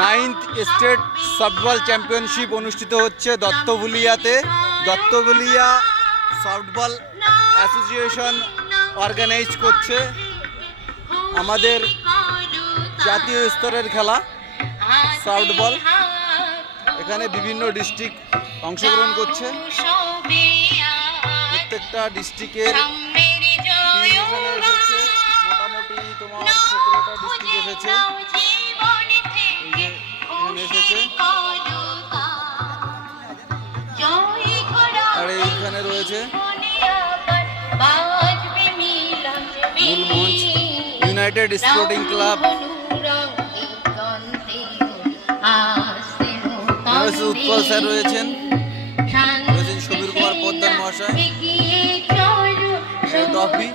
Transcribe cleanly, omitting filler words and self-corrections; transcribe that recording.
9th state softball championship অনুষ্ঠিত হচ্ছে দত্তভুলিয়াতে। দত্তভুলিয়া softball association organise করছে আমাদের জাতীয় স্তরের খেলা সফটবল। এখানে বিভিন্ন ডিস্ট্রিক্ট অংশগ্রহণ করছে, প্রত্যেকটা ডিস্ট্রিক্টের মোটামুটি তোমার 17টা ডিস্ট্রিক্ট এসেছে। আর এইখানে রয়েছে মূল মঞ্চ United sporting club. Utpal sir রয়েছেন, সমীর কুমার পোদ্দার মহাশয়, ট্রফি